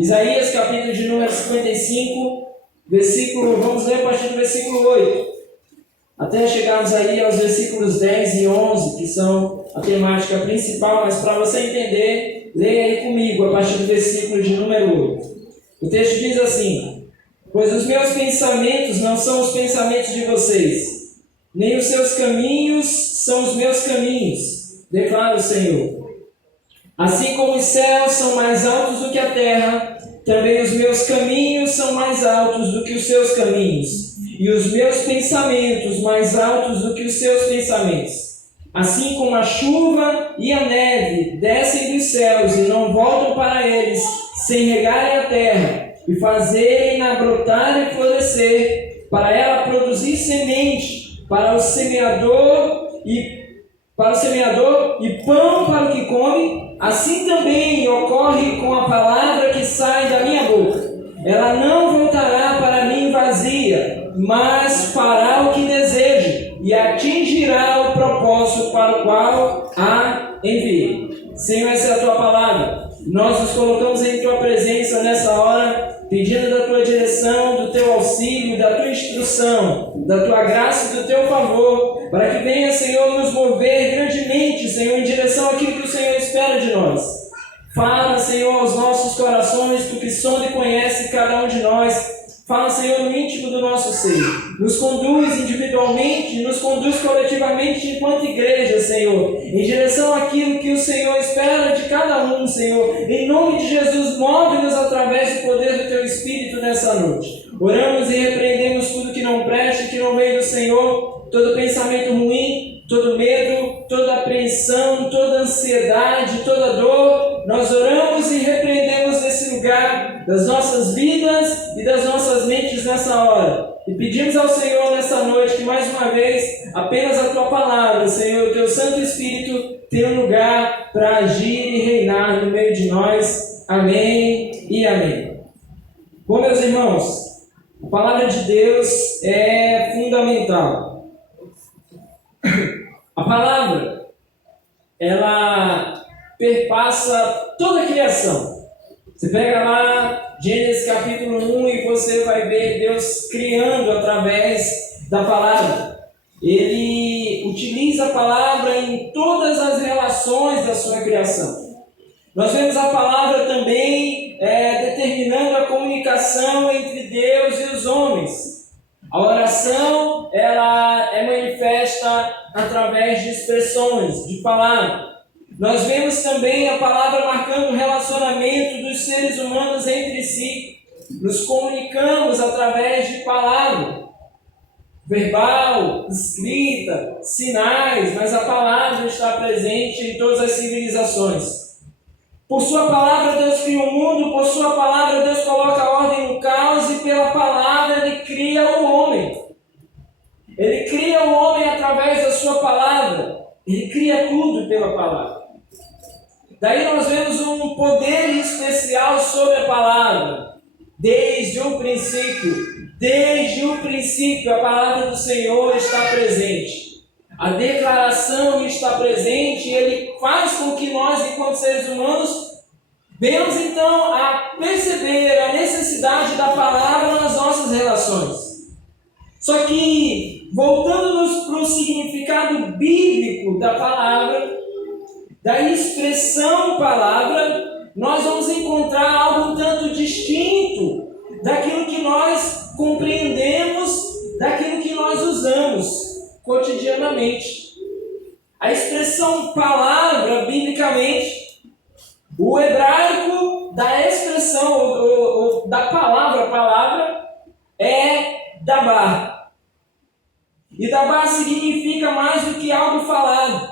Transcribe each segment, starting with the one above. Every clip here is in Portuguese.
Isaías, capítulo de número 55, vamos ler a partir do versículo 8, até chegarmos aí aos versículos 10 e 11, que são a temática principal, mas para você entender, leia aí comigo a partir do versículo de número 8. O texto diz assim: pois os meus pensamentos não são os pensamentos de vocês, nem os seus caminhos são os meus caminhos, declara o Senhor. Assim como os céus são mais altos do que a terra, também os meus caminhos são mais altos do que os seus caminhos, e os meus pensamentos mais altos do que os seus pensamentos. Assim como a chuva e a neve descem dos céus e não voltam para eles, sem regarem a terra, e fazerem-na brotar e florescer, para ela produzir semente para o semeador e pão para o que come, assim também ocorre com a palavra que sai da minha boca. Ela não voltará para mim vazia, mas fará o que desejo e atingirá o propósito para o qual a enviei. Senhor, essa é a tua palavra. Nós nos colocamos em tua presença nessa hora, pedindo da tua direção, do teu auxílio, da tua instrução, da tua graça e do teu favor, para que venha, Senhor, nos mover grandemente, Senhor, em direção àquilo que o Senhor espera de nós. Fala, Senhor, aos nossos corações, tu que sonda e conhece cada um de nós. Fala, Senhor, no íntimo do nosso ser. Nos conduz individualmente, nos conduz coletivamente enquanto igreja, Senhor, em direção àquilo que o Senhor espera de cada um, Senhor. Em nome de Jesus, move-nos através do poder do Teu Espírito nessa noite. Oramos e repreendemos tudo que não preste, que não veio do Senhor, todo pensamento ruim, todo medo, toda apreensão, toda ansiedade, toda dor. Nós oramos e repreendemos nesse lugar das nossas vidas e das nossas mentes nessa hora. E pedimos ao Senhor nessa noite que mais uma vez apenas a Tua palavra, Senhor, o Teu Santo Espírito tenha um lugar para agir e reinar no meio de nós. Amém e amém. Bom, meus irmãos, a palavra de Deus é fundamental. A palavra, ela perpassa toda a criação. Você pega lá Gênesis capítulo 1 e você vai ver Deus criando através da palavra. Ele utiliza a palavra em todas as relações da sua criação. Nós vemos a palavra também determinando a comunicação entre Deus e os homens. A oração, ela é manifesta através de expressões, de palavra. Nós vemos também a palavra marcando o relacionamento dos seres humanos entre si. Nos comunicamos através de palavra. Verbal, escrita, sinais, mas a palavra está presente em todas as civilizações. Por sua palavra Deus cria o mundo, por sua palavra Deus coloca a ordem no caos e pela palavra Ele cria o homem. Ele cria o homem através da sua palavra. Ele cria tudo pela palavra. Daí nós vemos um poder especial sobre a palavra. Desde o princípio a palavra do Senhor está presente. A declaração está presente e Ele faz com que nós, enquanto seres humanos, venhamos então a perceber a necessidade da palavra nas nossas relações. Só que, voltando-nos para o significado bíblico da palavra, da expressão palavra, nós vamos encontrar algo um tanto distinto daquilo que nós compreendemos, daquilo que nós usamos cotidianamente. A expressão palavra, biblicamente, o hebraico da expressão, ou da palavra, é dabar. E dabar significa mais do que algo falado.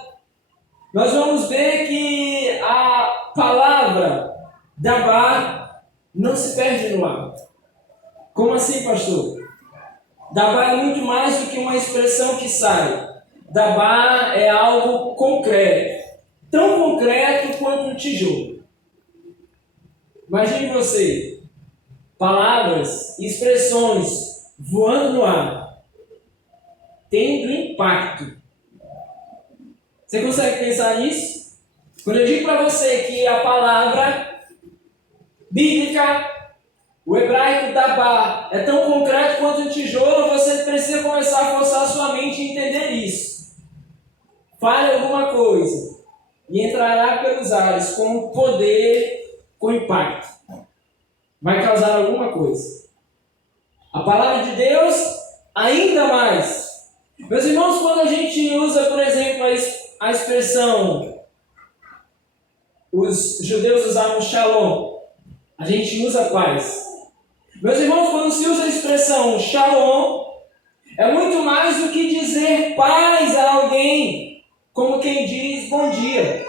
Nós vamos ver que a palavra dabar não se perde no ar. Como assim, pastor? Dabar é muito mais do que uma expressão que sai. Dabar é algo concreto. Tão concreto quanto um tijolo. Imagine você. Palavras, expressões voando no ar. Tendo impacto. Você consegue pensar nisso? Quando eu digo para você que a palavra bíblica, o hebraico dabá é tão concreto quanto um tijolo, você precisa começar a forçar a sua mente e entender isso. Fale alguma coisa e entrará pelos ares com poder, com impacto. Vai causar alguma coisa. A palavra de Deus, ainda mais. Meus irmãos, quando a gente usa, por exemplo, a expressão, os judeus usavam shalom, a gente usa paz. Meus irmãos, quando se usa a expressão shalom, é muito mais do que dizer paz a alguém, como quem diz bom dia.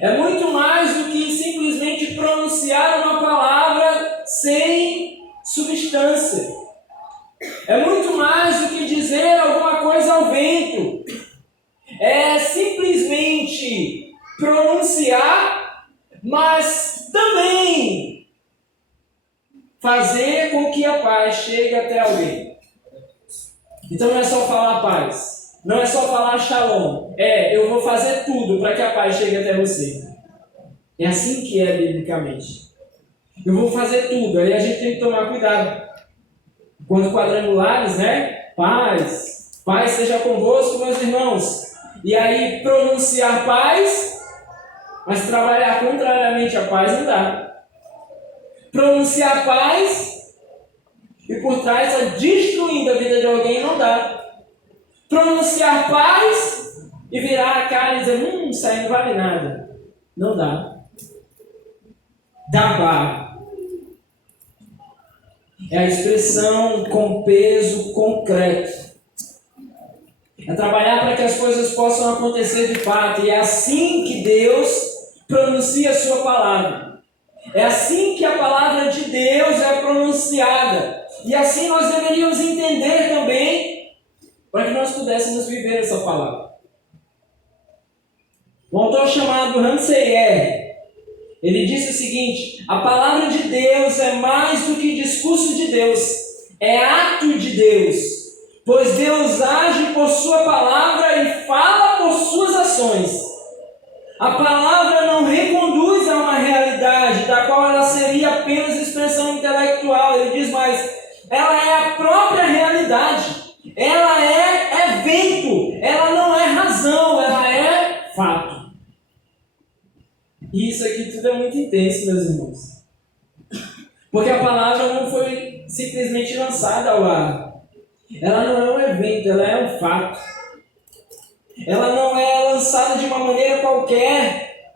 É muito mais do que simplesmente pronunciar uma palavra sem substância. É muito mais do que dizer alguma coisa ao vento. É simplesmente pronunciar, mas também fazer com que a paz chegue até alguém. Então não é só falar paz. Não é só falar shalom. Eu vou fazer tudo para que a paz chegue até você. É assim que é biblicamente. Eu vou fazer tudo. Aí a gente tem que tomar cuidado. Quando quadrangulares, né? Paz. Paz seja convosco, meus irmãos. E aí pronunciar paz, mas trabalhar contrariamente à paz não dá. Pronunciar paz e por trás está destruindo a vida de alguém não dá. Pronunciar paz e virar a cara e dizer, isso aí não vale nada. Não dá. Dabá é a expressão com peso concreto. É trabalhar para que as coisas possam acontecer de fato. E é assim que Deus pronuncia a sua palavra. É assim que a palavra de Deus é pronunciada. E assim nós deveríamos entender também, para que nós pudéssemos viver essa palavra. Um autor chamado Hans Seyer, ele disse o seguinte: a palavra de Deus é mais do que discurso de Deus, é ato de Deus, pois Deus age por sua palavra e fala por suas ações. A palavra não reconduz a uma realidade da qual ela seria apenas expressão intelectual. Ele diz mais, ela é a própria realidade. Ela é evento, ela não é razão, ela é fato. E isso aqui tudo é muito intenso, meus irmãos. Porque a palavra não foi simplesmente lançada ao ar. Ela não é um evento, ela é um fato. Ela não é lançada de uma maneira qualquer.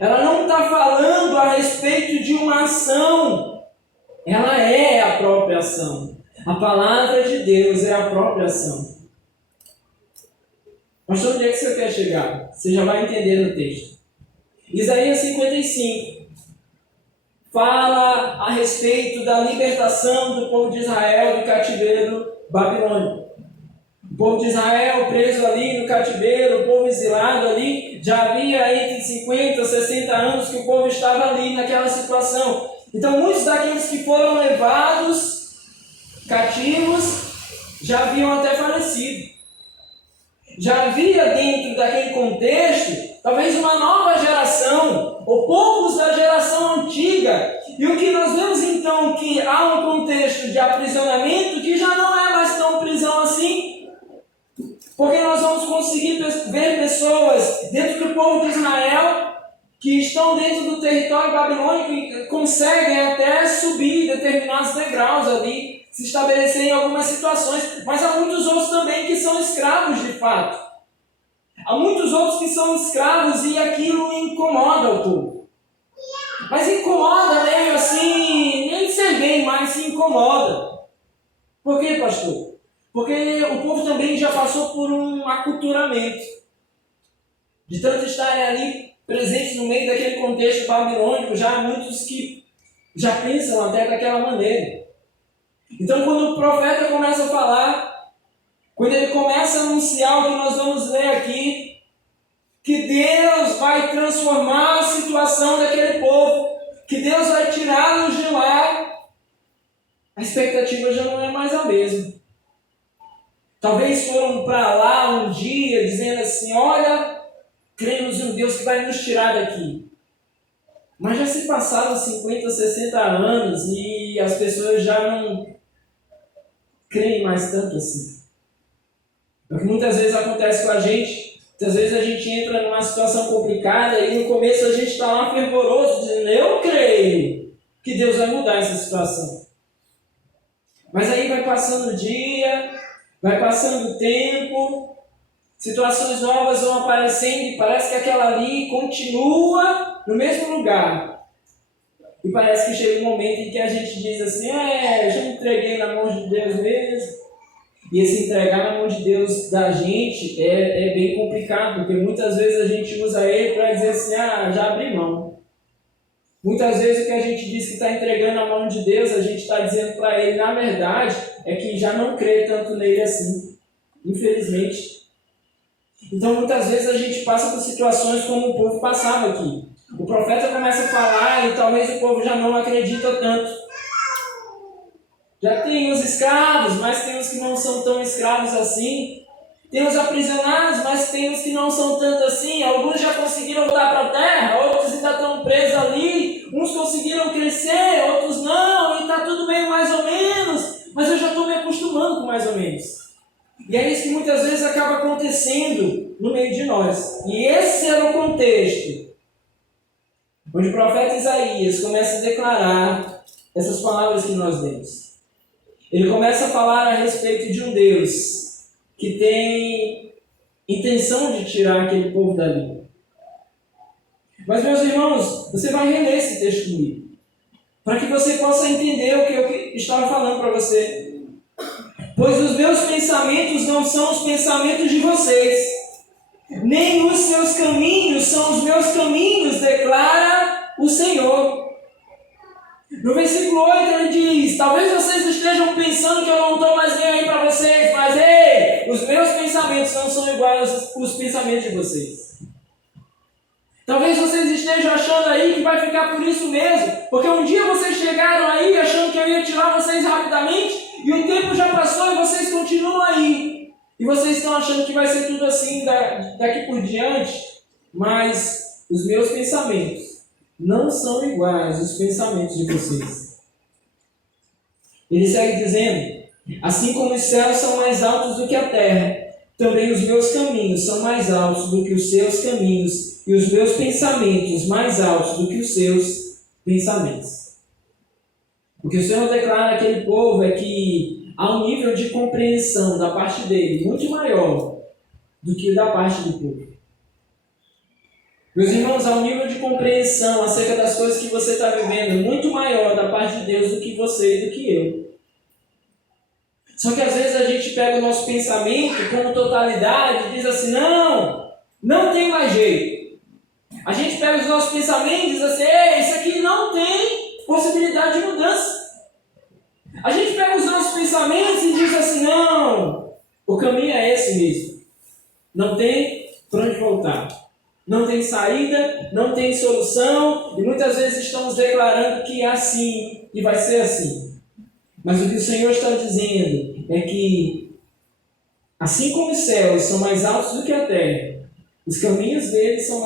Ela não está falando a respeito de uma ação. Ela é a própria ação. A palavra de Deus é a própria ação. Pastor, onde é que você quer chegar? Você já vai entender no texto. Isaías 55 fala a respeito da libertação do povo de Israel do cativeiro babilônico. O povo de Israel preso ali no cativeiro, o povo exilado ali, já havia entre 50 e 60 anos que o povo estava ali naquela situação. Então muitos daqueles que foram levados cativos já haviam até falecido. Já havia dentro daquele contexto talvez uma nova geração, ou poucos da geração antiga. E o que nós vemos então que há um contexto de aprisionamento que já não é mais tão prisão assim. Porque nós vamos conseguir ver pessoas dentro do povo de Israel que estão dentro do território babilônico e conseguem até subir determinados degraus ali, se estabelecer em algumas situações. Mas há muitos outros também que são escravos de fato. Há muitos outros que são escravos e aquilo incomoda o povo. Mas incomoda meio assim, nem de ser bem, mas se incomoda. Por quê, pastor? Porque o povo também já passou por um aculturamento. De tanto estarem ali presentes no meio daquele contexto babilônico, já há muitos que já pensam até daquela maneira. Então, quando o profeta começa a falar, quando ele começa a anunciar o que nós vamos ler aqui, que Deus vai transformar a situação daquele povo, que Deus vai tirá-los de lá, a expectativa já não é mais a mesma. Talvez foram para lá um dia dizendo assim, olha, cremos em um Deus que vai nos tirar daqui. Mas já se passaram 50, 60 anos e as pessoas já não creem mais tanto assim. O que muitas vezes acontece com a gente, muitas vezes a gente entra numa situação complicada e no começo a gente está lá fervoroso, dizendo, eu creio que Deus vai mudar essa situação. Mas aí vai passando o dia, vai passando o tempo, situações novas vão aparecendo e parece que aquela ali continua no mesmo lugar. E parece que chega um momento em que a gente diz assim, já me entreguei na mão de Deus mesmo. E esse entregar na mão de Deus da gente é bem complicado, porque muitas vezes a gente usa ele para dizer assim, já abri mão. Muitas vezes o que a gente diz que está entregando na mão de Deus, a gente está dizendo para ele, na verdade, é que já não crê tanto nele assim. Infelizmente. Então muitas vezes a gente passa por situações como o povo passava aqui. O profeta começa a falar e talvez o povo já não acredita tanto. Já tem os escravos, mas tem os que não são tão escravos assim. Tem os aprisionados, mas tem os que não são tanto assim. Alguns já conseguiram voltar para a terra, outros ainda estão presos ali. Uns conseguiram crescer, outros não, e está tudo meio mais ou menos. Mas eu já estou me acostumando com mais ou menos. E é isso que muitas vezes acaba acontecendo no meio de nós. E esse era o contexto onde o profeta Isaías começa a declarar essas palavras que nós lemos. Ele começa a falar a respeito de um Deus que tem intenção de tirar aquele povo dali. Mas, meus irmãos, você vai reler esse texto comigo, para que você possa entender o que eu estava falando para você. Pois os meus pensamentos não são os pensamentos de vocês, nem os seus caminhos são os meus caminhos, declara o Senhor. No versículo 8 ele diz, talvez vocês estejam pensando que eu não estou mais nem aí para vocês, mas os meus pensamentos não são iguais aos pensamentos de vocês. Talvez vocês estejam achando aí que vai ficar por isso mesmo, porque um dia vocês chegaram aí achando que eu ia tirar vocês rapidamente, e o tempo já passou e vocês continuam aí. E vocês estão achando que vai ser tudo assim daqui por diante, mas os meus pensamentos não são iguais aos pensamentos de vocês. Ele segue dizendo, assim como os céus são mais altos do que a terra, também os meus caminhos são mais altos do que os seus caminhos, e os meus pensamentos mais altos do que os seus pensamentos. O que o Senhor declara àquele povo é que há um nível de compreensão da parte dele muito maior do que o da parte do povo. Meus irmãos, há um nível de compreensão acerca das coisas que você está vivendo muito maior da parte de Deus do que você e do que eu. Só que às vezes a gente pega o nosso pensamento como totalidade e diz assim, não tem mais jeito. A gente pega os nossos pensamentos e diz assim, isso aqui não tem possibilidade de mudança. A gente pega os nossos pensamentos e diz assim, não, o caminho é esse mesmo. Não tem para onde voltar. Não tem saída, não tem solução, e muitas vezes estamos declarando que é assim, e vai ser assim. Mas o que o Senhor está dizendo é que, assim como os céus são mais altos do que a terra, os caminhos deles são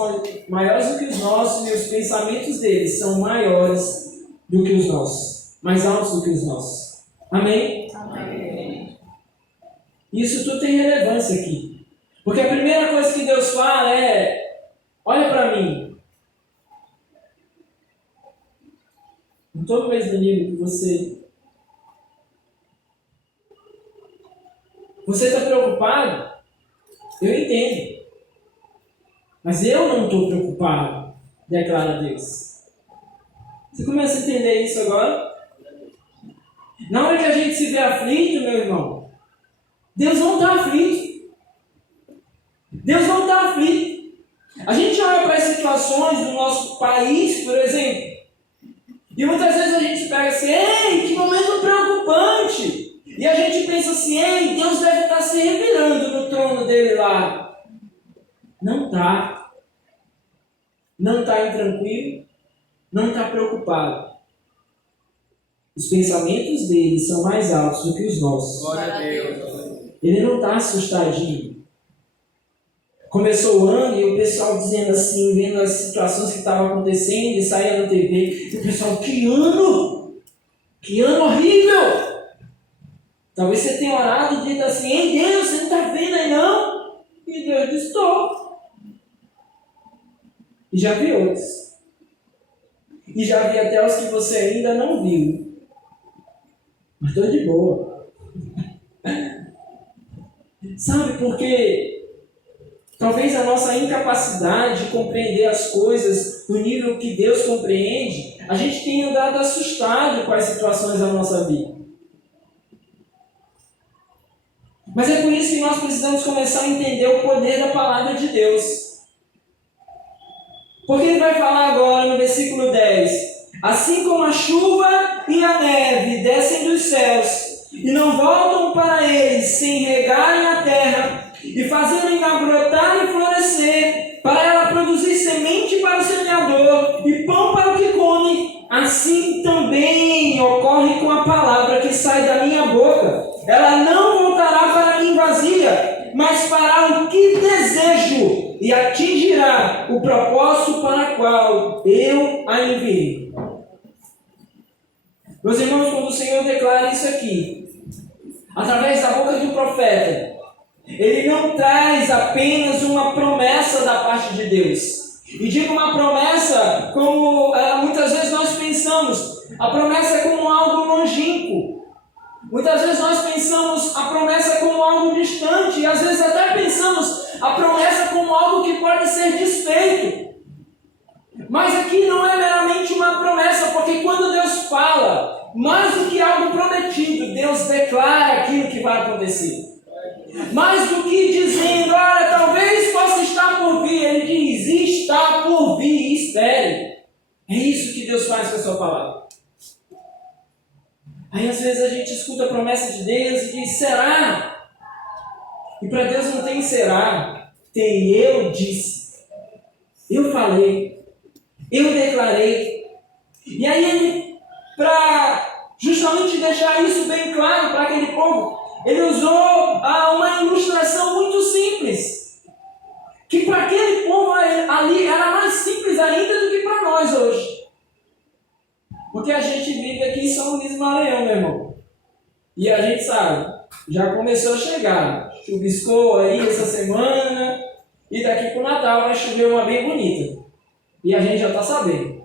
maiores do que os nossos, e os pensamentos deles são maiores do que os nossos, mais altos do que os nossos. Amém? Amém. Isso tudo tem relevância aqui. Porque a primeira coisa que Deus fala é, olha para mim. Não estou no mesmo nível que você. Você está preocupado? Eu entendo. Mas eu não estou preocupado, declara Deus. Você começa a entender isso agora? Na hora que a gente se vê aflito, meu irmão, Deus não está aflito. Deus não está aflito. A gente olha para as situações do nosso país, por exemplo, e muitas vezes a gente pega assim, que momento preocupante. E a gente pensa assim, Deus deve estar se revirando no trono dele lá. Não está. Não está intranquilo, não está preocupado. Os pensamentos dele são mais altos do que os nossos. Glória a Deus. Ele não está assustadinho. Começou o ano e o pessoal dizendo assim, vendo as situações que estavam acontecendo e saía na TV. E o pessoal, que ano! Que ano horrível! Talvez você tenha orado e dito assim, ei Deus, você não está vendo aí não? E Deus disse, estou. E já vi outros. E já vi até os que você ainda não viu. Mas estou de boa. Sabe por quê? Talvez a nossa incapacidade de compreender as coisas no nível que Deus compreende, a gente tenha andado assustado com as situações da nossa vida. Mas é por isso que nós precisamos começar a entender o poder da palavra de Deus. Porque ele vai falar agora no versículo 10: assim como a chuva e a neve descem dos céus e não voltam para eles sem regarem a terra e fazerem-na brotar e florescer, para ela produzir semente para o semeador e pão para o que come, assim também ocorre com a palavra que sai da minha boca. Ela não voltará para mim vazia, mas fará o que desejo e atingirá o propósito para o qual eu a enviei. Meus irmãos, quando o Senhor declara isso aqui, através da boca do profeta, ele não traz apenas uma promessa da parte de Deus. E digo uma promessa como muitas vezes nós pensamos, a promessa é como algo longínquo. Muitas vezes nós pensamos a promessa como algo distante, e às vezes até pensamos a promessa como algo que pode ser desfeito. Mas aqui não é meramente uma promessa, porque quando Deus fala, mais do que algo prometido, Deus declara aquilo que vai acontecer. Mais do que dizendo, olha, talvez possa estar por vir, ele diz, está por vir, espere. É isso que Deus faz com a sua palavra. Aí às vezes a gente escuta a promessa de Deus e diz, será? E para Deus não tem será, tem eu disse, eu falei, eu declarei. E aí ele, para justamente deixar isso bem claro para aquele povo, ele usou uma ilustração muito simples, que para aquele povo ali era mais simples ainda do que para nós hoje. Porque a gente vive aqui em São Luís Maranhão, meu irmão. E a gente sabe, já começou a chegar. Chuviscou aí essa semana, e daqui para o Natal vai chover uma bem bonita. E a gente já está sabendo.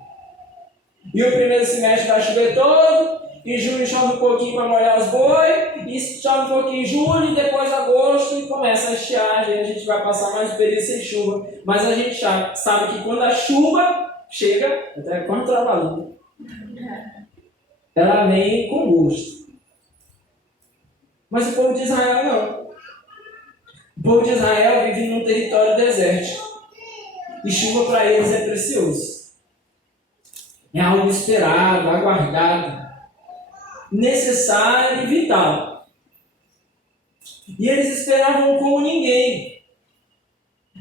E o primeiro semestre vai chover todo, em junho chove um pouquinho para molhar os boi, e chove um pouquinho em julho, e depois agosto, e começa a estiagem, a gente vai passar mais um período sem chuva. Mas a gente sabe que quando a chuva chega, até quando trabalhando, ela vem com gosto. Mas o povo de Israel não. O povo de Israel vive num território desértico. E chuva para eles é precioso. É algo esperado, aguardado, necessário e vital. E eles esperavam como ninguém.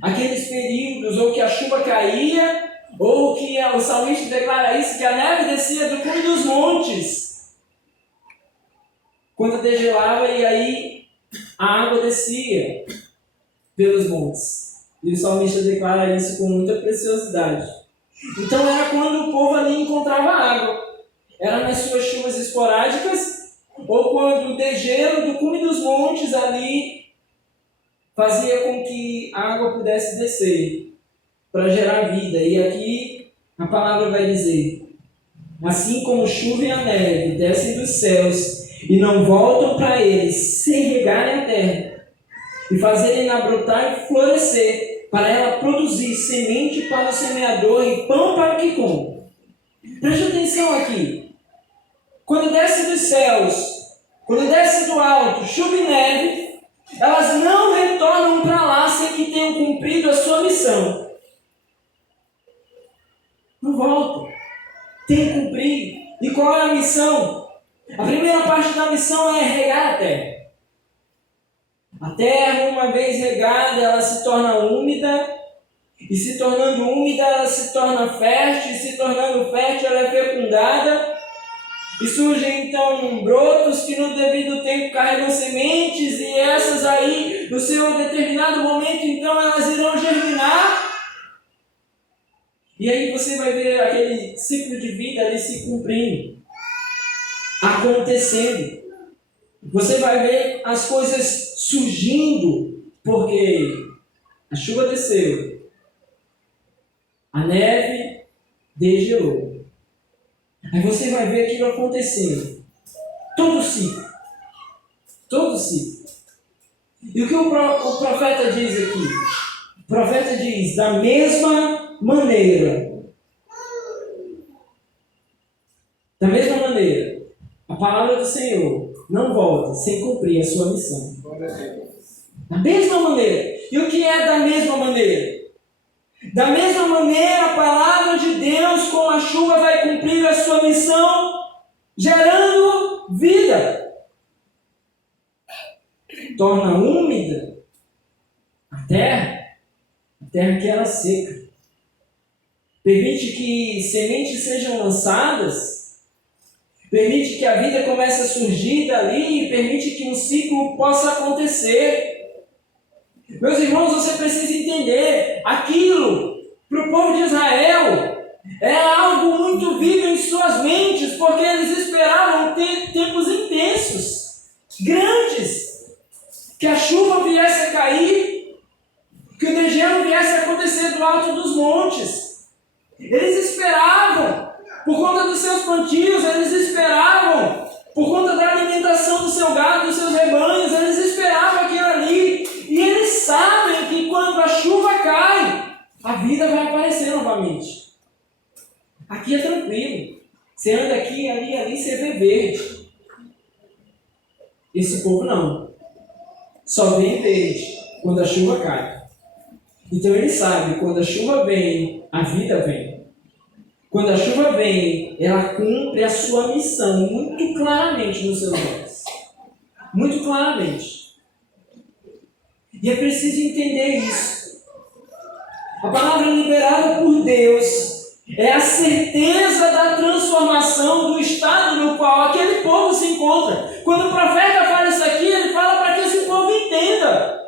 Aqueles períodos ou que a chuva caía, ou que o salmista declara isso, que a neve descia do cume dos montes. Quando degelava e aí a água descia pelos montes. E o salmista declara isso com muita preciosidade. Então era quando o povo ali encontrava água. Era nas suas chuvas esporádicas, ou quando o degelo do cume dos montes ali fazia com que a água pudesse descer para gerar vida. E aqui a palavra vai dizer, assim como chuva e a neve descem dos céus e não voltam para eles sem regarem a terra e fazerem-na brotar e florescer, para ela produzir semente para o semeador e pão para o que come. Preste atenção aqui. Quando desce dos céus, quando desce do alto, chuva e neve, elas não retornam para lá sem que tenham cumprido a sua missão. Não voltam. Tem que cumprir. E qual é a missão? A primeira parte da missão é regar a terra. A terra, uma vez regada, ela se torna úmida, e se tornando úmida, ela se torna fértil, e se tornando fértil, ela é fecundada, E surgem então brotos que no devido tempo carregam sementes, e essas aí, no seu determinado momento, então elas irão germinar. E aí você vai ver aquele ciclo de vida ali se cumprindo, acontecendo. Você vai ver as coisas surgindo, porque a chuva desceu, a neve degelou. Aí você vai ver aquilo acontecendo. Todo ciclo. Todo ciclo. E o que o profeta diz aqui? O profeta diz, da mesma maneira, a palavra do Senhor não volta sem cumprir a sua missão. Da mesma maneira. E o que é da mesma maneira? Da mesma maneira, a palavra de Deus, com a chuva, vai cumprir a sua missão, gerando vida. Torna úmida a terra que era seca. Permite que sementes sejam lançadas. Permite que a vida comece a surgir dali. Permite que um ciclo possa acontecer. Meus irmãos, você precisa entender, aquilo para o povo de Israel é algo muito vivo em suas mentes, porque eles esperavam ter tempos intensos, grandes, que a chuva viesse a cair, que o degelo viesse a acontecer do alto dos montes. Eles esperavam, por conta dos seus plantios, eles esperavam, por conta da alimentação do seu gado, dos seus rebanhos, eles esperavam aquilo ali. E eles sabem que quando a chuva cai, a vida vai aparecer novamente. Aqui é tranquilo. Você anda aqui, ali, você vê verde. Esse povo não. Só vê verde quando a chuva cai. Então eles sabem, quando a chuva vem, a vida vem. Quando a chuva vem, ela cumpre a sua missão muito claramente nos seus olhos. Muito claramente. E é preciso entender isso. A palavra liberada por Deus é a certeza da transformação do estado no qual aquele povo se encontra. Quando o profeta fala isso aqui, ele fala para que esse povo entenda.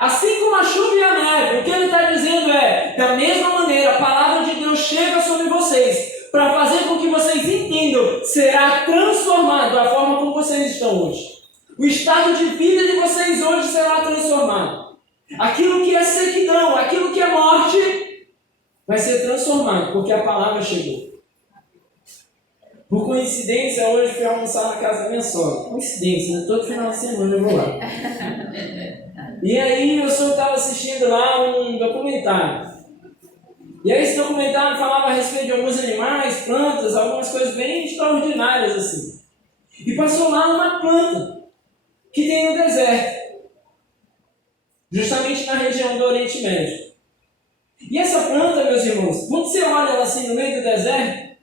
Assim como a chuva e a neve, o que ele está dizendo é, da mesma maneira, a palavra de Deus chega sobre vocês, para fazer com que vocês entendam, será transformado da forma como vocês estão hoje. O estado de vida de vocês hoje será transformado. Aquilo que é sequidão, aquilo que é morte, vai ser transformado, porque a palavra chegou. Por coincidência, hoje fui almoçar na casa da minha sogra. Coincidência, né? Todo final de semana eu vou lá. E aí eu só estava assistindo lá um documentário. E aí esse documentário falava a respeito de alguns animais, plantas, algumas coisas bem extraordinárias assim. E passou lá uma planta que tem no deserto, justamente na região do Oriente Médio. E essa planta, meus irmãos, quando você olha ela assim no meio do deserto,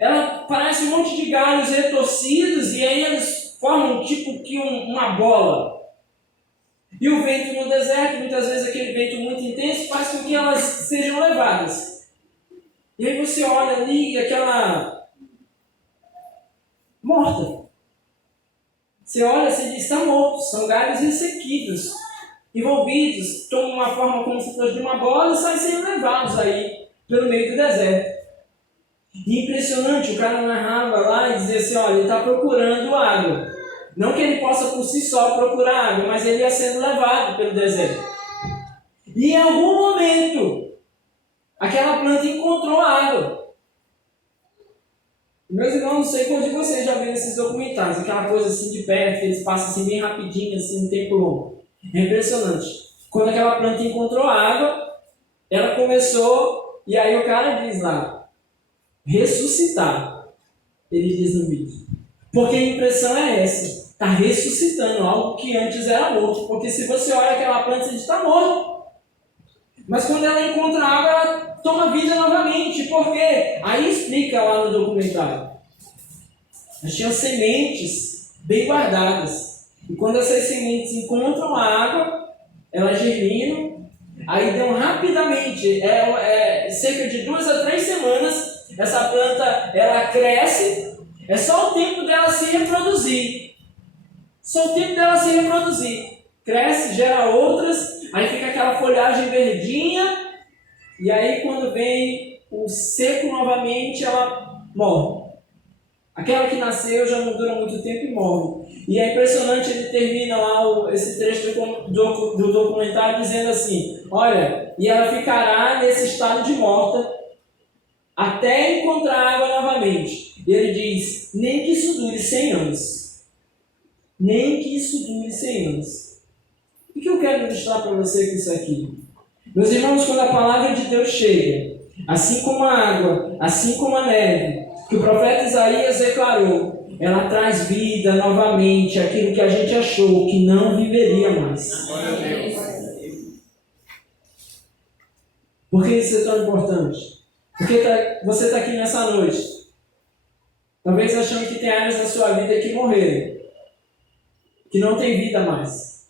ela parece um monte de galhos retorcidos e aí eles formam tipo que uma bola. E o vento no deserto, muitas vezes aquele vento muito intenso, faz com que elas sejam levadas. E aí você olha ali aquela morta. Você olha e diz, está morto, são galhos ressequidos, envolvidos, tomam uma forma como se fosse de uma bola e saem sendo levados aí pelo meio do deserto. E impressionante, o cara narrava lá e dizia assim, olha, ele está procurando água. Não que ele possa por si só procurar água, mas ele ia sendo levado pelo deserto. E em algum momento, aquela planta encontrou água. Meus irmãos, não sei qual de vocês já viram esses documentários, aquela coisa assim de perto, que eles passam assim bem rapidinho, assim, um tempo longo. É impressionante. Quando aquela planta encontrou água, ela começou, e aí o cara diz lá, ressuscitar. Ele diz no vídeo. Porque a impressão é essa. Está ressuscitando algo que antes era morto. Porque se você olha aquela planta, você diz, está morto. Mas quando ela encontra água, ela toma vida novamente. Por quê? Aí explica lá no documentário. Elas tinham sementes bem guardadas. E quando essas sementes encontram a água, elas germinam. Aí dão rapidamente, cerca de 2 a 3 semanas, essa planta ela cresce, É só o tempo dela se reproduzir. Só o tempo dela se reproduzir. Cresce, gera outras, aí fica aquela folhagem verdinha, e aí quando vem o seco novamente, ela morre. Aquela que nasceu já não dura muito tempo e morre. E é impressionante, ele termina lá esse trecho do documentário dizendo assim, olha, e ela ficará nesse estado de morta até encontrar água novamente. E ele diz, nem que isso dure 100 anos. Nem que isso dure 100 anos. O que eu quero mostrar para você com isso aqui? Meus irmãos, quando a palavra de Deus chega, assim como a água, assim como a neve, que o profeta Isaías declarou, ela traz vida novamente àquilo que a gente achou que não viveria mais. Por que isso é tão importante? Porque você está aqui nessa noite, talvez achando que tem áreas da sua vida que morreram, que não tem vida mais.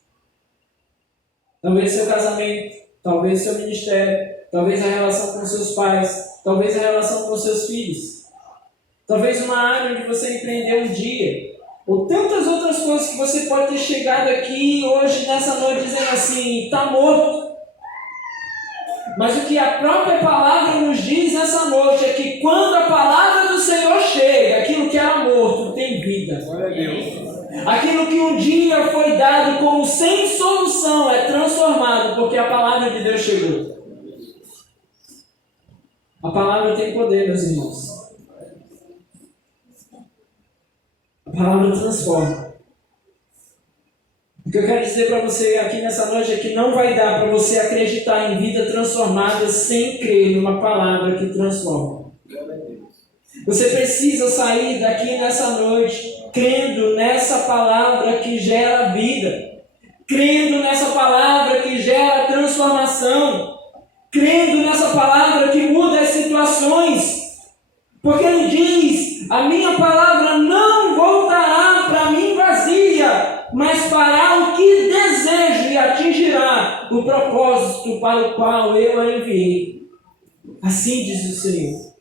Talvez seu casamento, talvez seu ministério, talvez a relação com seus pais, talvez a relação com seus filhos, talvez uma área onde você empreendeu um dia, ou tantas outras coisas que você pode ter chegado aqui hoje, nessa noite, dizendo assim, está morto. Mas o que a própria palavra nos diz nessa noite é que quando a palavra do Senhor chega, aquilo que era morto tem vida. Glória a Deus. Aquilo que um dia foi dado como sem solução é transformado porque a palavra de Deus chegou. A palavra tem poder, meus irmãos. A palavra transforma. O que eu quero dizer para você aqui nessa noite é que não vai dar para você acreditar em vida transformada sem crer numa palavra que transforma. Você precisa sair daqui nessa noite crendo nessa palavra que gera vida, crendo nessa palavra que gera transformação, crendo nessa palavra que muda as situações, porque ele diz, a minha palavra não voltará para mim vazia, mas fará o que desejo e atingirá o propósito para o qual eu a enviei. Assim diz o Senhor.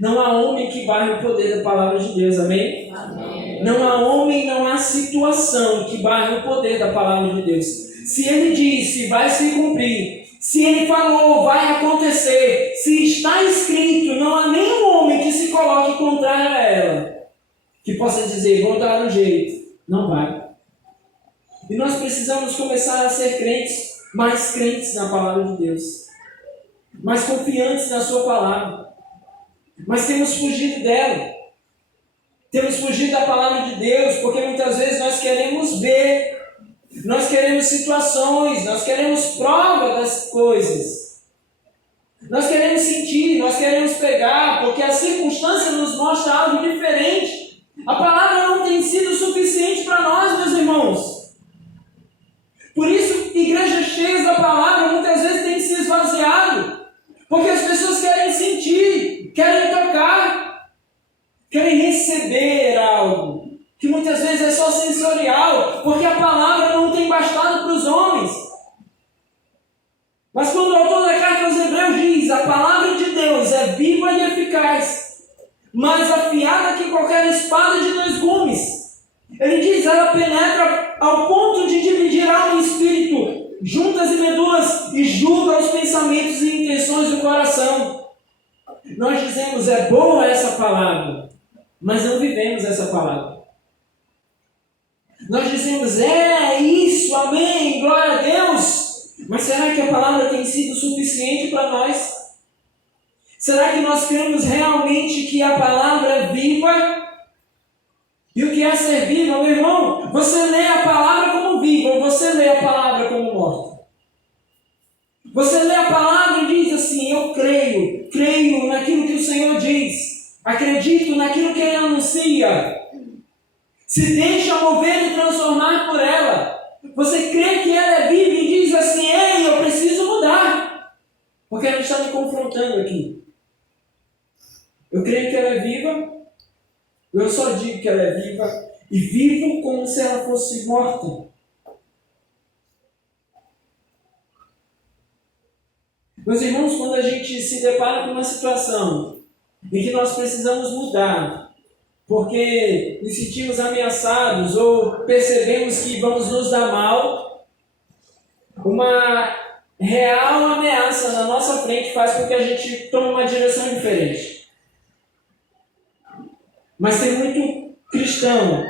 Não há homem que barre o poder da palavra de Deus, amém? Amém? Não há homem, não há situação que barre o poder da palavra de Deus. Se ele disse, vai se cumprir. Se ele falou, vai acontecer. Se está escrito, não há nenhum homem que se coloque contrário a ela, que possa dizer, vou dar um jeito. Não vai. E nós precisamos começar a ser mais crentes na palavra de Deus. Mais confiantes na sua palavra. Mas temos fugido dela. Temos fugido da palavra de Deus, porque muitas vezes nós queremos ver, nós queremos situações, nós queremos prova das coisas. Nós queremos sentir, nós queremos pegar, porque a circunstância nos mostra algo diferente. A palavra não tem sido suficiente para nós, meus irmãos. Por isso, igrejas cheias da palavra muitas vezes têm se esvaziado, porque as pessoas querem sentir, querem tocar, querem receber algo, que muitas vezes é só sensorial, porque a palavra não tem bastado para os homens. Mas quando o autor da carta aos Hebreus diz, a palavra de Deus é viva e eficaz, mais afiada que qualquer espada de 2 gumes. Ele diz, ela penetra ao ponto de dividir alma e espírito, juntas e medulas, e julga os pensamentos e intenções do coração. Nós dizemos, é boa essa palavra, mas não vivemos essa palavra. Nós dizemos, é isso, amém, glória a Deus, mas será que a palavra tem sido suficiente para nós? Será que nós cremos realmente que a palavra é viva? E o que é ser viva, meu irmão? Você lê a palavra como viva, ou você lê a palavra como morta? Você lê a palavra e diz assim, eu creio naquilo que o Senhor diz, acredito naquilo que Ele anuncia, se deixa mover e transformar por ela. Você crê que ela é viva e diz assim, ei, eu preciso mudar, porque ela está me confrontando aqui. Eu creio que ela é viva, eu só digo que ela é viva, e vivo como se ela fosse morta. Meus irmãos, quando a gente se depara com uma situação e que nós precisamos mudar, porque nos sentimos ameaçados ou percebemos que vamos nos dar mal, uma real ameaça na nossa frente faz com que a gente tome uma direção diferente. Mas tem muito cristão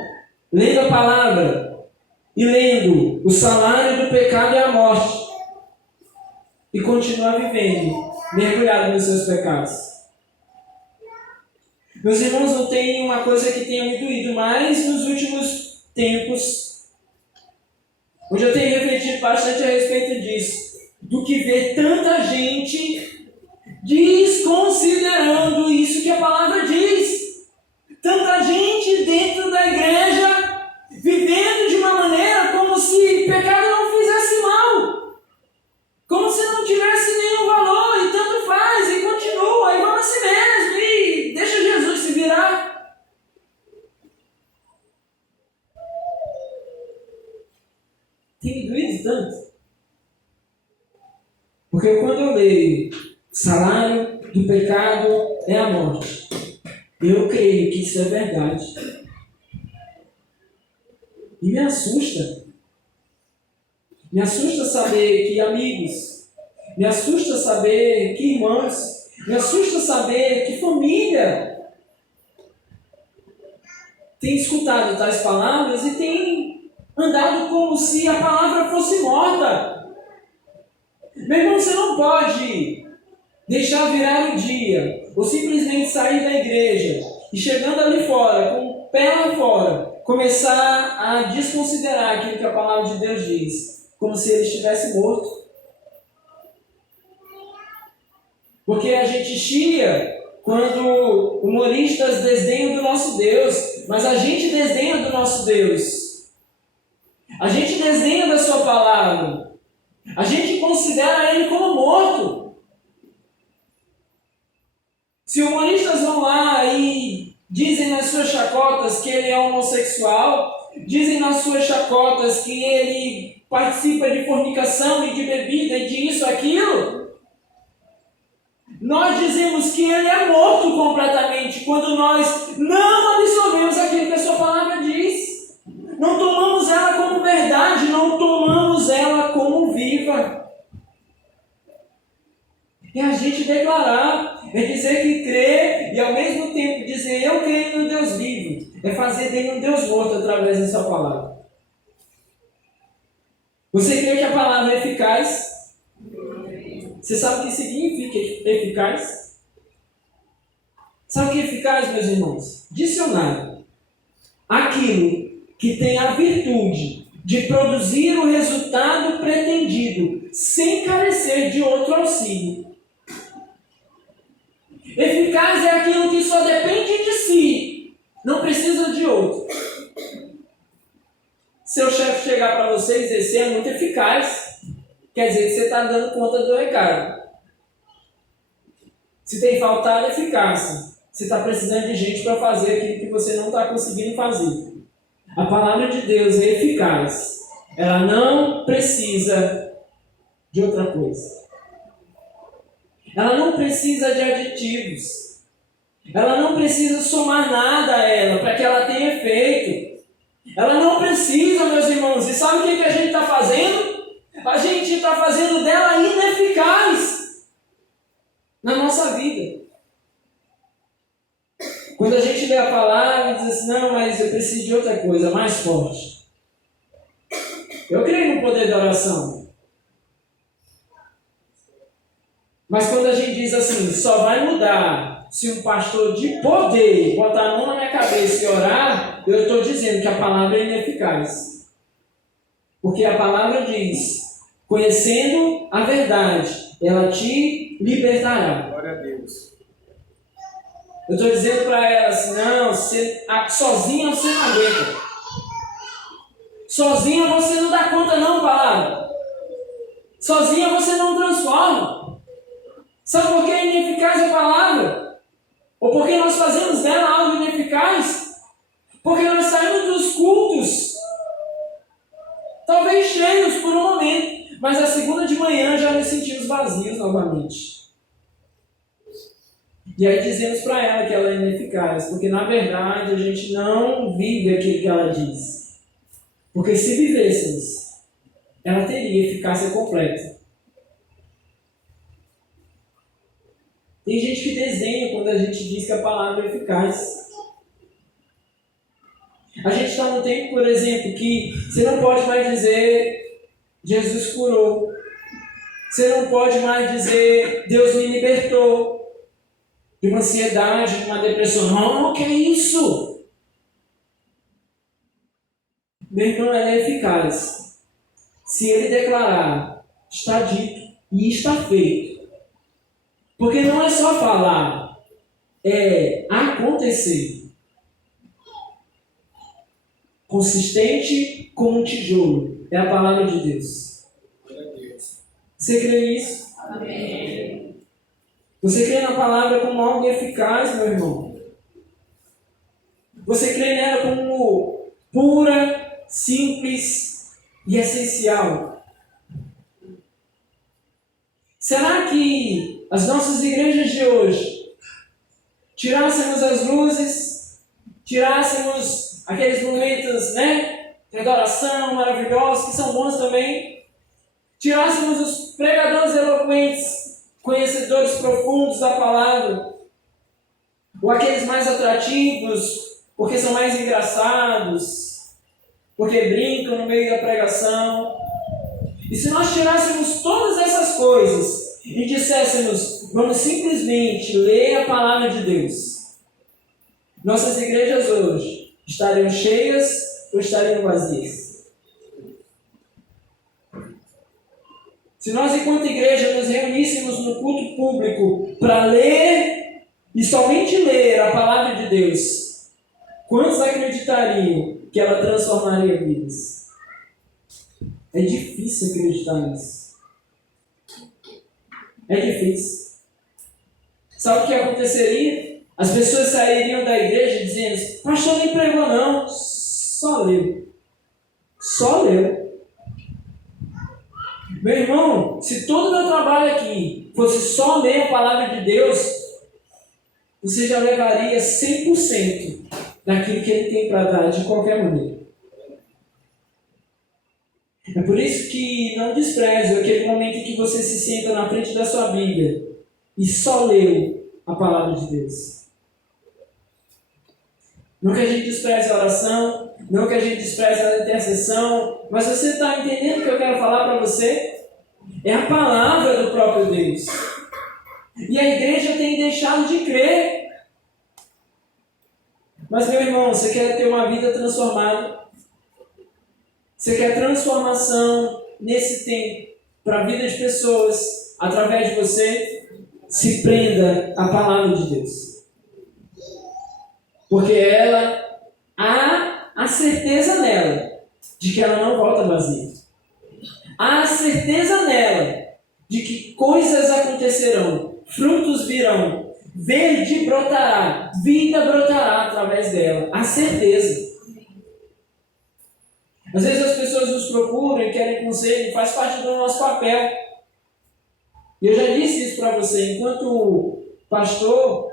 lendo a palavra e lendo o salário do pecado é a morte e continua vivendo mergulhado nos seus pecados. Meus irmãos, não tem uma coisa que tenha me doído mais nos últimos tempos, onde eu tenho refletido bastante a respeito disso, do que ver tanta gente desconsiderando isso que a palavra diz. Tanta gente dentro da igreja vivendo de uma maneira como se pecado não fizesse mal, como se não tivesse nenhum valor, e tanto faz, e continua, e vamos assim mesmo, e deixa Jesus se virar. Tem me doído tanto. Porque quando eu leio salário do pecado é a morte, eu creio que isso é verdade. E me assusta. Me assusta saber que amigos, me assusta saber que irmãos, me assusta saber que família tem escutado tais palavras e tem andado como se a palavra fosse morta. Meu irmão, você não pode deixar virar o dia, ou simplesmente sair da igreja e chegando ali fora, com o pé lá fora, começar a desconsiderar aquilo que a palavra de Deus diz, como se ele estivesse morto. Porque a gente chia quando humoristas desdenham do nosso Deus, mas a gente desdenha do nosso Deus. A gente desdenha da sua palavra. A gente considera ele como morto. Se humoristas vão lá e dizem nas suas chacotas que ele é homossexual, dizem nas suas chacotas que ele participa de fornicação e de bebida e de isso, aquilo, nós dizemos que ele é morto completamente quando nós não absorvemos aquilo que a sua palavra diz. Não tomamos ela como verdade, não tomamos ela como viva. É a gente declarar, é dizer que crê e ao mesmo tempo dizer eu creio no Deus vivo. É fazer dele um Deus morto através da sua palavra. Você crê que a palavra é eficaz? Você sabe o que significa eficaz? Sabe o que é eficaz, meus irmãos? Dicionário. Aquilo que tem a virtude de produzir o resultado pretendido sem carecer de outro auxílio. Eficaz é aquilo que só depende de si, não precisa de outro. Seu chefe chegar para você e dizer, você é muito eficaz, quer dizer que você está dando conta do recado. Se tem faltado eficácia, você está precisando de gente para fazer aquilo que você não está conseguindo fazer. A palavra de Deus é eficaz, ela não precisa de outra coisa. Ela não precisa de aditivos. Ela não precisa somar nada a ela para que ela tenha efeito. Ela não precisa, meus irmãos. E sabe o que a gente está fazendo? A gente está fazendo dela ineficaz na nossa vida. Quando a gente lê a palavra e diz assim, não, mas eu preciso de outra coisa, mais forte. Eu creio no poder da oração. Mas quando a gente diz assim, só vai mudar se um pastor de poder botar a mão na minha cabeça e orar, eu estou dizendo que a palavra é ineficaz. Porque a palavra diz, conhecendo a verdade, ela te libertará. Glória a Deus. Eu estou dizendo para ela assim, não, sozinha você não aguenta. Sozinha você não dá conta não, palavra. Sozinha você não transforma. Sabe por que é ineficaz a palavra? Ou porque nós fazemos dela algo ineficaz? Porque nós saímos dos cultos, talvez cheios por um momento, mas a segunda de manhã já nos sentimos vazios novamente. E aí dizemos para ela que ela é ineficaz, porque na verdade a gente não vive aquilo que ela diz. Porque se vivêssemos, ela teria eficácia completa. Tem gente que desenha quando a gente diz que a palavra é eficaz. A gente está num tempo, por exemplo, que você não pode mais dizer Jesus curou. Você não pode mais dizer Deus me libertou de uma ansiedade, de uma depressão. Não, o que é isso? Meu irmão, ela é eficaz. Se ele declarar, está dito e está feito. Porque não é só falar, é acontecer. Consistente como um tijolo. É a palavra de Deus. Você crê nisso? Amém. Você crê na palavra como algo eficaz, meu irmão? Você crê nela como pura, simples e essencial? Será que as nossas igrejas de hoje tirássemos as luzes, tirássemos aqueles momentos, de adoração maravilhosos, que são bons também, tirássemos os pregadores eloquentes, conhecedores profundos da palavra, ou aqueles mais atrativos, porque são mais engraçados, porque brincam no meio da pregação. E se nós tirássemos todas essas coisas e disséssemos, vamos simplesmente ler a palavra de Deus, nossas igrejas hoje estariam cheias ou estariam vazias? Se nós, enquanto igreja, nos reuníssemos no culto público para ler e somente ler a palavra de Deus, quantos acreditariam que ela transformaria vidas? É difícil acreditar nisso. É difícil. Sabe o que aconteceria? As pessoas sairiam da igreja dizendo, pastor nem pregou não, só leu. Só leu. Meu irmão, se todo o meu trabalho aqui fosse só ler a palavra de Deus, você já levaria 100% daquilo que Ele tem para dar de qualquer maneira. É por isso que não despreze aquele momento em que você se senta na frente da sua Bíblia e só leu a palavra de Deus. Não que a gente despreze a oração, não que a gente despreze a intercessão, mas você está entendendo o que eu quero falar para você? É a palavra do próprio Deus. E a igreja tem deixado de crer. Mas, meu irmão, você quer ter uma vida transformada? Você quer transformação nesse tempo para a vida de pessoas através de você? Se prenda à palavra de Deus. Porque ela há a certeza nela de que ela não volta vazia. Há certeza nela de que coisas acontecerão, frutos virão, verde brotará, vida brotará através dela. Há certeza. Às vezes as pessoas nos procuram e querem conselho, faz parte do nosso papel. E eu já disse isso para você, enquanto pastor,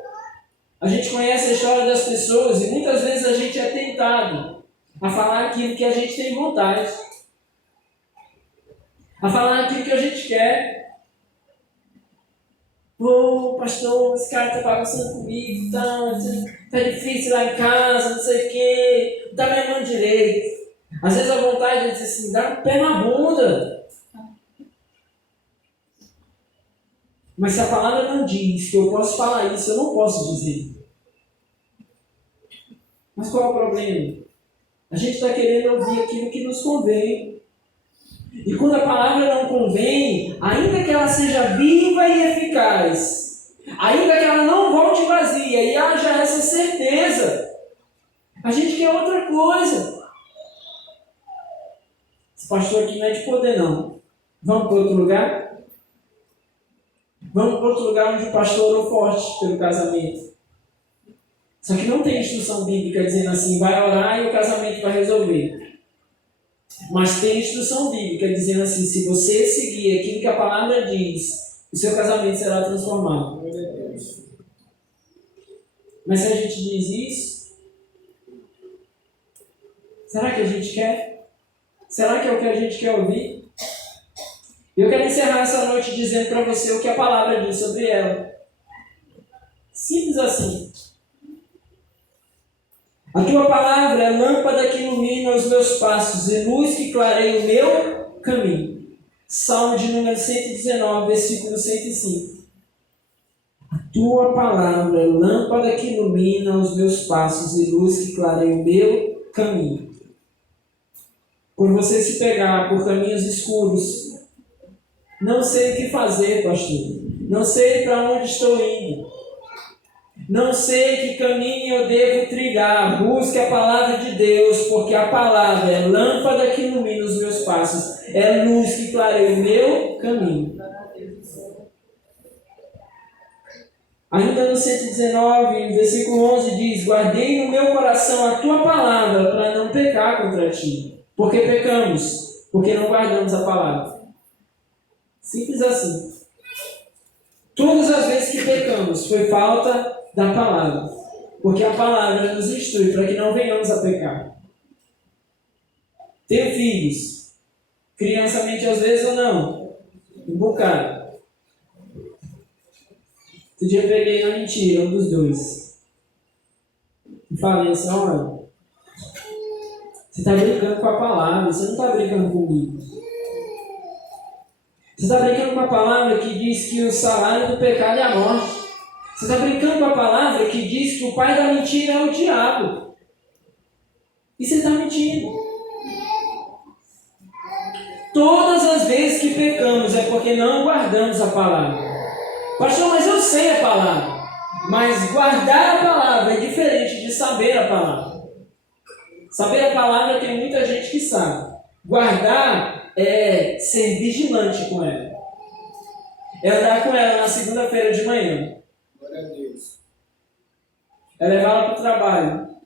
a gente conhece a história das pessoas e muitas vezes a gente é tentado a falar aquilo que a gente tem vontade. A falar aquilo que a gente quer. Pô, pastor, esse cara está bagunçando comigo, tá difícil lá em casa, não sei o quê, não tá me mão direito. Às vezes a vontade é dizer assim, dá um pé na bunda. Mas se a palavra não diz que eu posso falar isso, eu não posso dizer. Mas qual é o problema? A gente está querendo ouvir aquilo que nos convém. E quando a palavra não convém, ainda que ela seja viva e eficaz, ainda que ela não volte vazia e haja essa certeza, a gente quer outra coisa. Esse pastor aqui não é de poder, não. Vamos para outro lugar? Vamos para outro lugar onde o pastor orou forte pelo casamento. Só que não tem instrução bíblica dizendo assim, vai orar e o casamento vai resolver. Mas tem instrução bíblica dizendo assim, se você seguir aquilo que a palavra diz, o seu casamento será transformado. Mas se a gente diz isso, será que a gente quer? Será que é o que a gente quer ouvir? Eu quero encerrar essa noite dizendo para você o que a palavra diz sobre ela. Simples assim. A tua palavra é lâmpada que ilumina os meus passos e luz que clareia o meu caminho. Salmo de número 119, versículo 105. A tua palavra é lâmpada que ilumina os meus passos e luz que clareia o meu caminho. Por você se pegar por caminhos escuros, não sei o que fazer, pastor. Não sei para onde estou indo. Não sei que caminho eu devo trilhar. Busque a palavra de Deus, porque a palavra é lâmpada que ilumina os meus passos. É luz que clareia o meu caminho. Ainda no 119, versículo 11 diz: guardei no meu coração a tua palavra para não pecar contra ti. Porque pecamos? Porque não guardamos a palavra. Simples assim. Todas as vezes que pecamos foi falta da palavra. Porque a palavra nos instrui para que não venhamos a pecar. Tenho filhos. Criança mente às vezes ou não? Um bocado. Outro dia eu peguei na mentira, um dos dois. E falei assim: olha, você está brincando com a palavra, você não está brincando comigo. Você está brincando com a palavra que diz que o salário do pecado é a morte. Você está brincando com a palavra que diz que o pai da mentira é o diabo. E você está mentindo. Todas as vezes que pecamos é porque não guardamos a palavra. Pastor, mas eu sei a palavra. Mas guardar a palavra é diferente de saber a palavra. Saber a palavra tem muita gente que sabe. Guardar é ser vigilante com ela. É andar com ela na segunda-feira de manhã. Glória a Deus. É levá-la para o trabalho.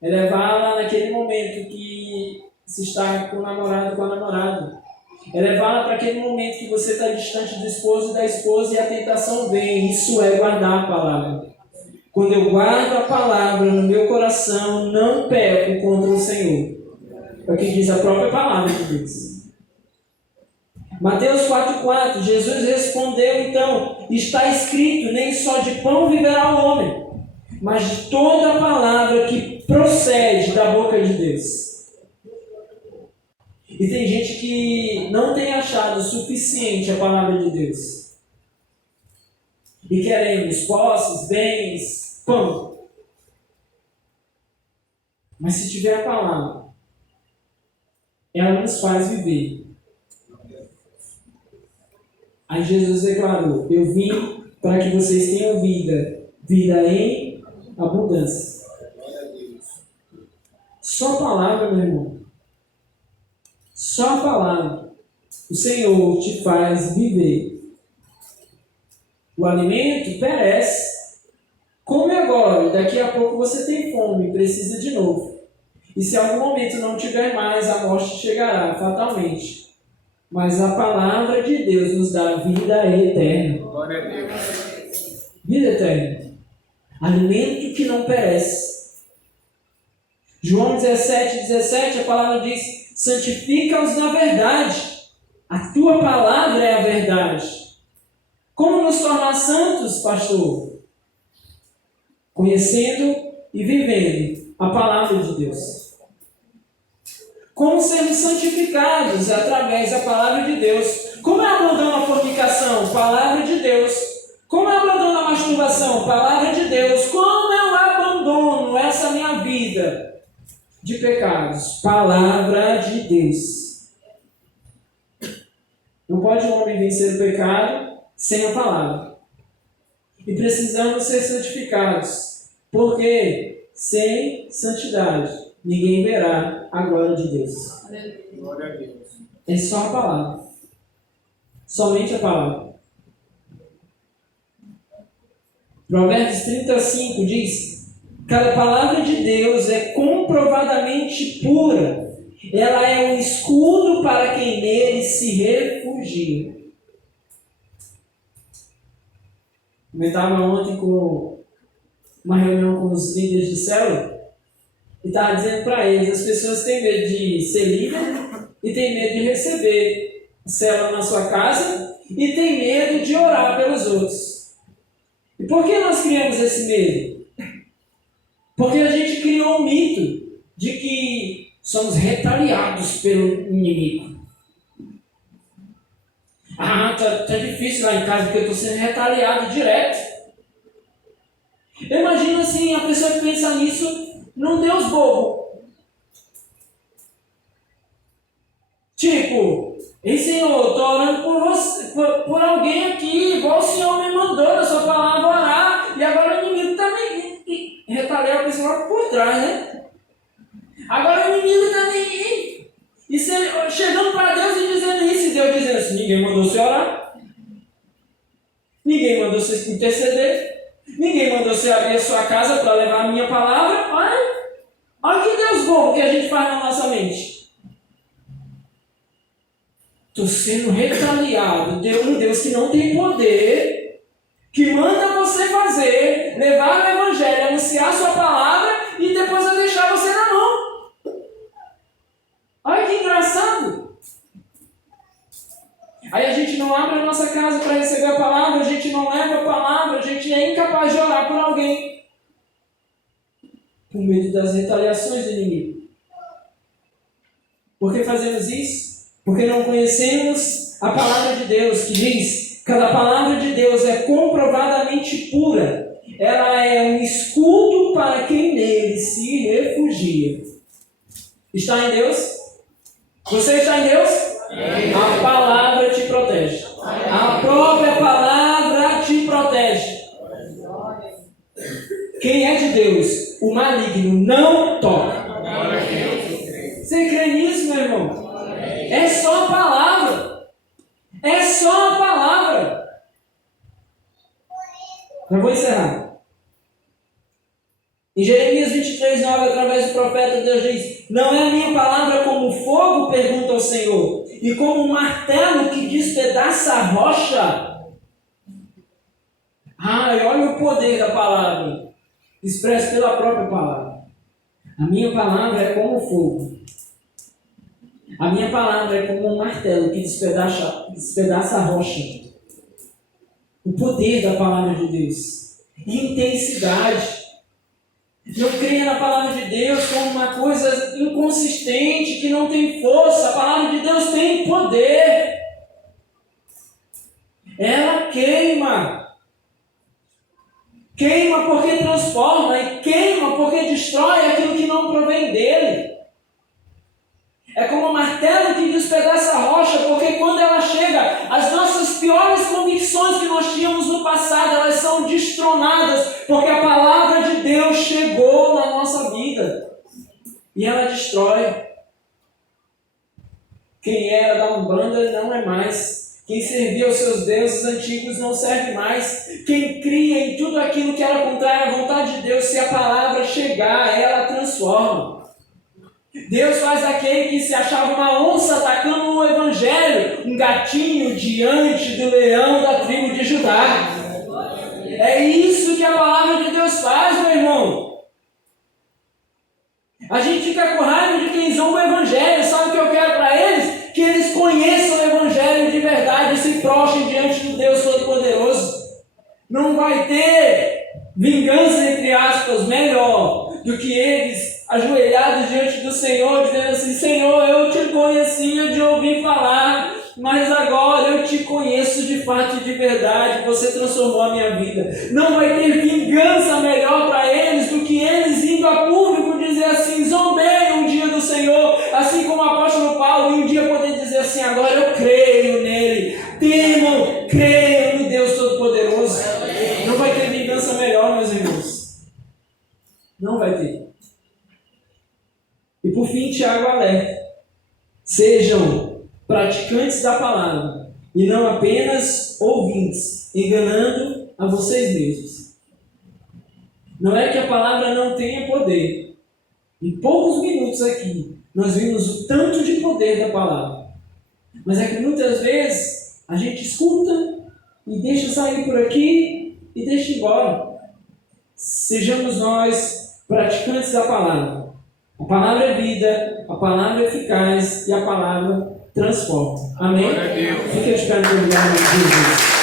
É levá-la naquele momento que se está com o namorado ou com a namorada. É levá-la para aquele momento que você está distante do esposo e da esposa e a tentação vem. Isso é guardar a palavra. Quando eu guardo a palavra no meu coração, não peco contra o Senhor. É o que diz a própria palavra de Deus. Mateus 4,4, Jesus respondeu então: está escrito, nem só de pão viverá o homem, mas de toda a palavra que procede da boca de Deus. E tem gente que não tem achado suficiente a palavra de Deus. E queremos posses, bens, pão. Mas se tiver a palavra, ela nos faz viver. Aí Jesus declarou: eu vim para que vocês tenham vida, vida em abundância. Só a palavra, meu irmão. Só a palavra. O Senhor te faz viver. O alimento perece. Come agora, daqui a pouco você tem fome e precisa de novo. E se em algum momento não tiver mais, a morte chegará fatalmente. Mas a palavra de Deus nos dá vida eterna. Glória a Deus. Vida eterna. Alimento que não perece. João 17, a palavra diz: santifica-os na verdade. A tua palavra é a verdade. Como nos tornar santos, pastor? Conhecendo e vivendo a palavra de Deus. Como sermos santificados através da palavra de Deus. Como eu abandono a fornicação? Palavra de Deus. Como eu abandono a masturbação? Palavra de Deus. Como eu abandono essa minha vida de pecados? Palavra de Deus. Não pode um homem vencer o pecado sem a palavra. E precisamos ser santificados. Porque sem santidade ninguém verá a glória de Deus. Glória a Deus. É só a palavra. Somente a palavra. Provérbios 35 diz: cada palavra de Deus é comprovadamente pura. Ela é um escudo para quem nele se refugia. Comentava ontem com uma reunião com os líderes de célula e estava dizendo para eles: as pessoas têm medo de ser líder e têm medo de receber célula na sua casa e têm medo de orar pelos outros. E por que nós criamos esse medo? Porque a gente criou um mito de que somos retaliados pelo inimigo. Tá difícil lá em casa porque eu estou sendo retaliado direto. Eu imagino assim, a pessoa que pensa nisso num Deus bobo. Tipo, ei Senhor, estou orando por você, por alguém aqui, igual o Senhor me mandou na sua palavra orar, e agora o inimigo também retaliar a pessoa por trás, né? Agora o inimigo também. E chegando para Deus e dizendo isso, e Deus dizendo assim: ninguém mandou você orar, ninguém mandou você interceder, ninguém mandou você abrir a sua casa para levar a minha palavra. Olha que Deus bom que a gente faz na nossa mente. Estou sendo retaliado de um Deus que não tem poder, que manda você fazer, levar o evangelho, anunciar a sua palavra e depois vai deixar você na mão. Olha que engraçado. Aí a gente não abre a nossa casa para receber a palavra, a gente não leva a palavra, a gente é incapaz de orar por alguém. Por medo das retaliações do inimigo. Por que fazemos isso? Porque não conhecemos a palavra de Deus, que diz: cada palavra de Deus é comprovadamente pura. Ela é um escudo para quem nele se refugia. Está em Deus? Você está em Deus? A palavra te protege. A própria palavra te protege. Quem é de Deus, o maligno não toca. Você crê nisso, meu irmão? É só a palavra. É só a palavra. Eu vou encerrar. Em Jeremias 23:9, através do profeta, Deus diz: não é a minha palavra como fogo, pergunta ao Senhor, e como um martelo que despedaça a rocha? Olha o poder da palavra, expresso pela própria palavra. A minha palavra é como fogo. A minha palavra é como um martelo que despedaça a rocha. O poder da palavra de Deus. Intensidade. Não creia na palavra de Deus como uma coisa inconsistente, que não tem força. A palavra de Deus tem poder. Ela queima. Queima porque transforma, e queima porque destrói aquilo que não provém dele. É como um martelo que despedaça a rocha, porque quando ela chega, as nossas piores convicções que nós tínhamos no passado, elas são destronadas, porque a palavra de Deus chegou na nossa vida. E ela destrói. Quem era da Umbanda não é mais. Quem servia aos seus deuses antigos não serve mais. Quem cria em tudo aquilo que era contrário à vontade de Deus, se a palavra chegar, ela transforma. Deus faz daquele que se achava uma onça atacando o evangelho, um gatinho diante do leão da tribo de Judá. É isso que a palavra de Deus faz, meu irmão. A gente fica com raiva de quem zomba o evangelho. Sabe o que eu quero para eles? Que eles conheçam o evangelho de verdade e se prostrem diante do Deus Todo-Poderoso. Não vai ter vingança, entre aspas, melhor do que eles ajoelhados diante do Senhor, dizendo assim: Senhor, eu te conhecia de ouvir falar, mas agora eu te conheço de fato e de verdade, você transformou a minha vida. Não vai ter vingança melhor para eles do que eles indo a público dizer assim: zombei um dia do Senhor, assim como o apóstolo Paulo, e um dia poder dizer assim: agora eu creio nele. Temam, creiam no Deus Todo-Poderoso. Não vai ter vingança melhor, meus irmãos. Não vai ter. E por fim, Tiago alerta: sejam praticantes da palavra e não apenas ouvintes, enganando a vocês mesmos. Não é que a palavra não tenha poder. Em poucos minutos aqui, nós vimos o tanto de poder da palavra. Mas é que muitas vezes a gente escuta e deixa sair por aqui e deixa embora. Sejamos nós praticantes da palavra. A palavra é vida, a palavra é eficaz e a palavra transforma. Amém? Glória a Deus. Fica de pé no teu lugar, meu Jesus.